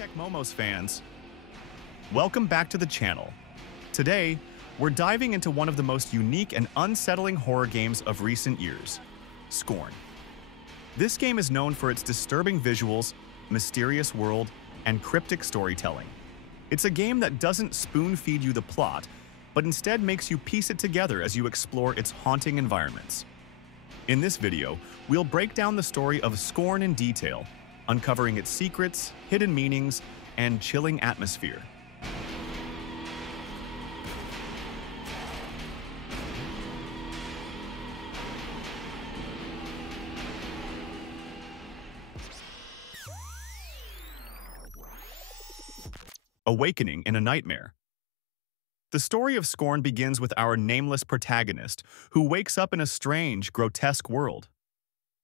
Techmomos fans, welcome back to the channel. Today, we're diving into one of the most unique and unsettling horror games of recent years, Scorn. This game is known for its disturbing visuals, mysterious world, and cryptic storytelling. It's a game that doesn't spoon-feed you the plot, but instead makes you piece it together as you explore its haunting environments. In this video, we'll break down the story of Scorn in detail, uncovering its secrets, hidden meanings, and chilling atmosphere. Awakening in a nightmare. The story of Scorn begins with our nameless protagonist, who wakes up in a strange, grotesque world.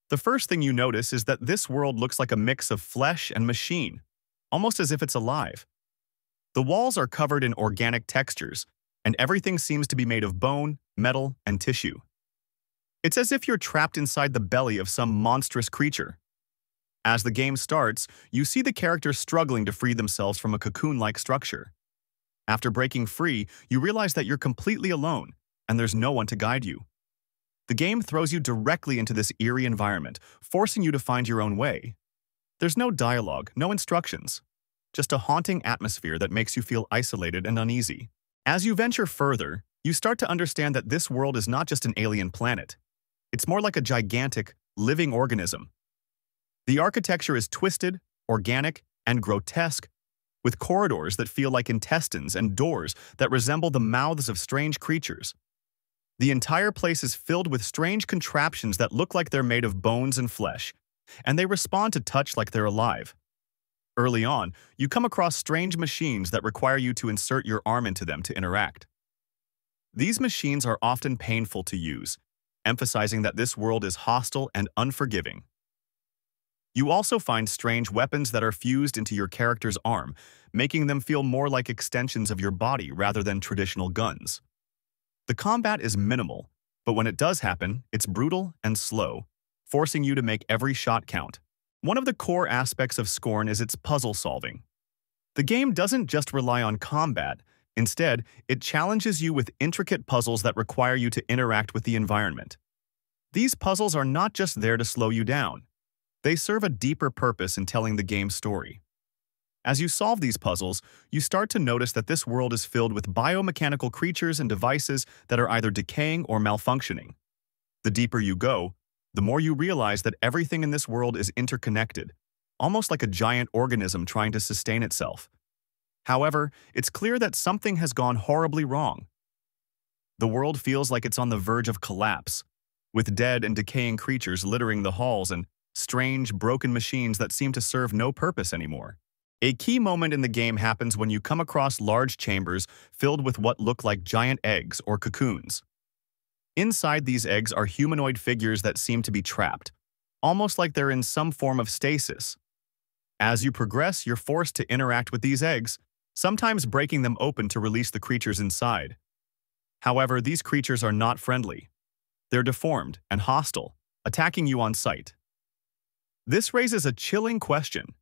The first thing you notice is that this world looks like a mix of flesh and machine, almost as if it's alive. The walls are covered in organic textures, and everything seems to be made of bone, metal, and tissue. It's as if you're trapped inside the belly of some monstrous creature. As the game starts, you see the characters struggling to free themselves from a cocoon-like structure. After breaking free, you realize that you're completely alone, and there's no one to guide you. The game throws you directly into this eerie environment, forcing you to find your own way. There's no dialogue, no instructions, just a haunting atmosphere that makes you feel isolated and uneasy. As you venture further, you start to understand that this world is not just an alien planet. It's more like a gigantic, living organism. The architecture is twisted, organic, and grotesque, with corridors that feel like intestines and doors that resemble the mouths of strange creatures. The entire place is filled with strange contraptions that look like they're made of bones and flesh, and they respond to touch like they're alive. Early on, you come across strange machines that require you to insert your arm into them to interact. These machines are often painful to use, emphasizing that this world is hostile and unforgiving. You also find strange weapons that are fused into your character's arm, making them feel more like extensions of your body rather than traditional guns. The combat is minimal, but when it does happen, it's brutal and slow, forcing you to make every shot count. One of the core aspects of Scorn is its puzzle solving. The game doesn't just rely on combat. Instead, it challenges you with intricate puzzles that require you to interact with the environment. These puzzles are not just there to slow you down. They serve a deeper purpose in telling the game's story. As you solve these puzzles, you start to notice that this world is filled with biomechanical creatures and devices that are either decaying or malfunctioning. The deeper you go, the more you realize that everything in this world is interconnected, almost like a giant organism trying to sustain itself. However, it's clear that something has gone horribly wrong. The world feels like it's on the verge of collapse, with dead and decaying creatures littering the halls and strange, broken machines that seem to serve no purpose anymore. A key moment in the game happens when you come across large chambers filled with what look like giant eggs or cocoons. Inside these eggs are humanoid figures that seem to be trapped, almost like they're in some form of stasis. As you progress, you're forced to interact with these eggs, sometimes breaking them open to release the creatures inside. However, these creatures are not friendly. They're deformed and hostile, attacking you on sight. This raises a chilling question.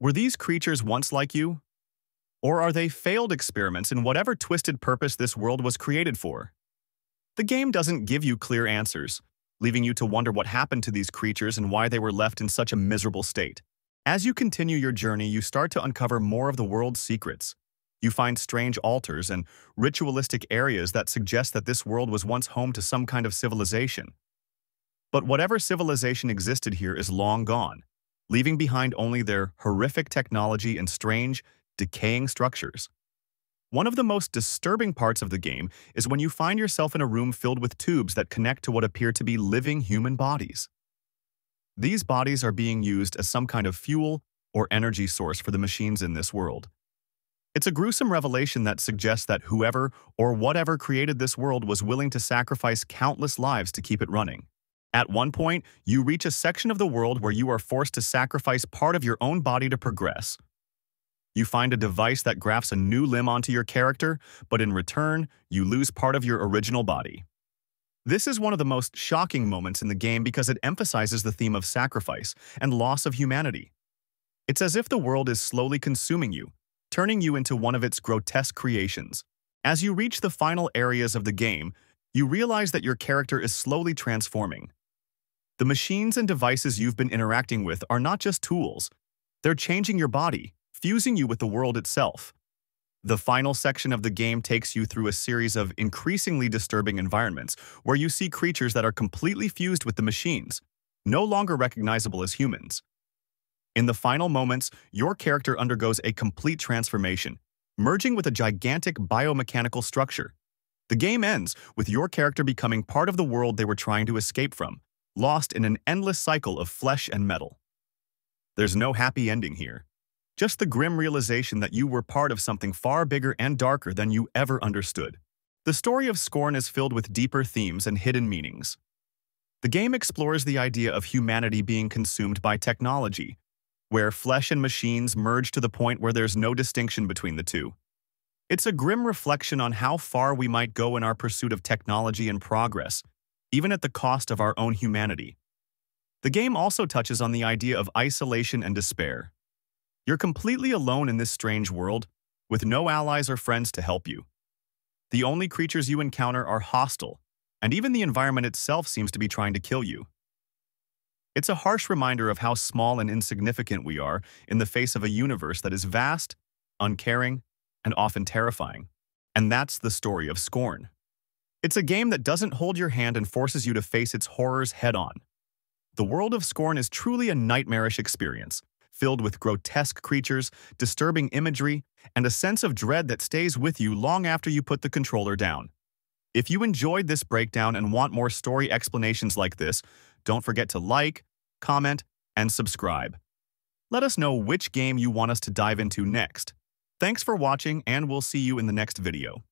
Were these creatures once like you? Or are they failed experiments in whatever twisted purpose this world was created for? The game doesn't give you clear answers, leaving you to wonder what happened to these creatures and why they were left in such a miserable state. As you continue your journey, you start to uncover more of the world's secrets. You find strange altars and ritualistic areas that suggest that this world was once home to some kind of civilization. But whatever civilization existed here is long gone, leaving behind only their horrific technology and strange, decaying structures. One of the most disturbing parts of the game is when you find yourself in a room filled with tubes that connect to what appear to be living human bodies. These bodies are being used as some kind of fuel or energy source for the machines in this world. It's a gruesome revelation that suggests that whoever or whatever created this world was willing to sacrifice countless lives to keep it running. At one point, you reach a section of the world where you are forced to sacrifice part of your own body to progress. You find a device that grafts a new limb onto your character, but in return, you lose part of your original body. This is one of the most shocking moments in the game because it emphasizes the theme of sacrifice and loss of humanity. It's as if the world is slowly consuming you, turning you into one of its grotesque creations. As you reach the final areas of the game, you realize that your character is slowly transforming. The machines and devices you've been interacting with are not just tools. They're changing your body, fusing you with the world itself. The final section of the game takes you through a series of increasingly disturbing environments where you see creatures that are completely fused with the machines, no longer recognizable as humans. In the final moments, your character undergoes a complete transformation, merging with a gigantic biomechanical structure. The game ends with your character becoming part of the world they were trying to escape from, lost in an endless cycle of flesh and metal. There's no happy ending here. Just the grim realization that you were part of something far bigger and darker than you ever understood. The story of Scorn is filled with deeper themes and hidden meanings. The game explores the idea of humanity being consumed by technology, where flesh and machines merge to the point where there's no distinction between the two. It's a grim reflection on how far we might go in our pursuit of technology and progress, even at the cost of our own humanity. The game also touches on the idea of isolation and despair. You're completely alone in this strange world, with no allies or friends to help you. The only creatures you encounter are hostile, and even the environment itself seems to be trying to kill you. It's a harsh reminder of how small and insignificant we are in the face of a universe that is vast, uncaring, and often terrifying. And that's the story of Scorn. It's a game that doesn't hold your hand and forces you to face its horrors head-on. The world of Scorn is truly a nightmarish experience, filled with grotesque creatures, disturbing imagery, and a sense of dread that stays with you long after you put the controller down. If you enjoyed this breakdown and want more story explanations like this, don't forget to like, comment, and subscribe. Let us know which game you want us to dive into next. Thanks for watching, and we'll see you in the next video.